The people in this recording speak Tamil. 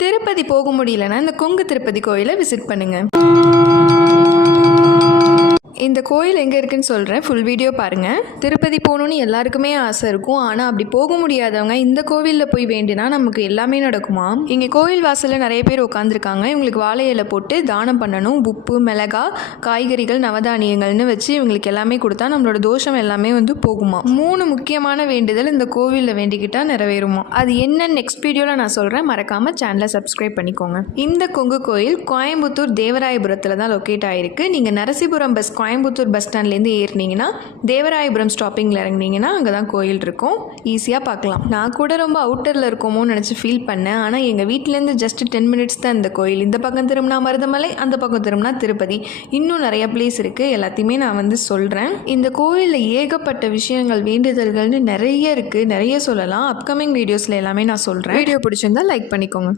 திருப்பதி போக முடியலன்னா இந்த கொங்கு திருப்பதி கோயிலை விசிட் பண்ணுங்கள் இந்த கோயில் எங்கே இருக்குன்னு சொல்கிறேன் ஃபுல் வீடியோ பாருங்கள் திருப்பதி போகணுன்னு எல்லாருக்குமே ஆசை இருக்கும். ஆனால் அப்படி போக முடியாதவங்க இந்த கோவிலில் போய் வேண்டினா நமக்கு எல்லாமே நடக்குமா? இங்கே கோவில் வாசலில் நிறைய பேர் உட்காந்துருக்காங்க இவங்களுக்கு வாழை இலை போட்டு தானம் பண்ணணும். உப்பு மிளகா காய்கறிகள் நவதானியங்கள்னு வச்சு இவங்களுக்கு எல்லாமே கொடுத்தா நம்மளோட தோஷம் எல்லாமே வந்து போகுமா? மூணு முக்கியமான வேண்டுதல் இந்த கோவிலில் வேண்டிக்கிட்டால் நிறைவேறுமா? அது என்னன்னு நெக்ஸ்ட் வீடியோவில் நான் சொல்கிறேன் மறக்காமல் சேனலை சப்ஸ்கிரைப் பண்ணிக்கோங்க. இந்த கொங்கு கோயில் கோயம்புத்தூர் தேவராயபுரத்தில் தான் லொக்கேட் ஆகிருக்கு நீங்கள் நரசிபுரம் பஸ் கோயம் கோயம்புத்தூர் பஸ் ஸ்டாண்ட்லேருந்து ஏறினீங்கன்னா தேவராயபுரம் ஸ்டாப்பிங்கில் இறங்குனீங்கன்னா அங்கே தான் கோயில் இருக்கும். ஈஸியாக பார்க்கலாம். நான் கூட ரொம்ப அவுட்டரில் இருக்கோமோன்னு நினச்சி ஃபீல் பண்ணேன். ஆனால் எங்கள் வீட்டிலேருந்து ஜஸ்ட் டென் மினிட்ஸ் தான் இந்த கோயில். இந்த பக்கம் திரும்பினா மருதமலை அந்த பக்கம் திரும்பினா திருப்பதி. இன்னும் நிறைய பிளேஸ் இருக்குது எல்லாத்தையுமே நான் வந்து சொல்கிறேன் இந்த கோயிலில் ஏகப்பட்ட விஷயங்கள் வேண்டுதல்கள்னு நிறைய இருக்குது நிறைய சொல்லலாம். அப்கமிங் வீடியோஸில் எல்லாமே நான் சொல்கிறேன் வீடியோ பிடிச்சிருந்தா லைக் பண்ணிக்கோங்க.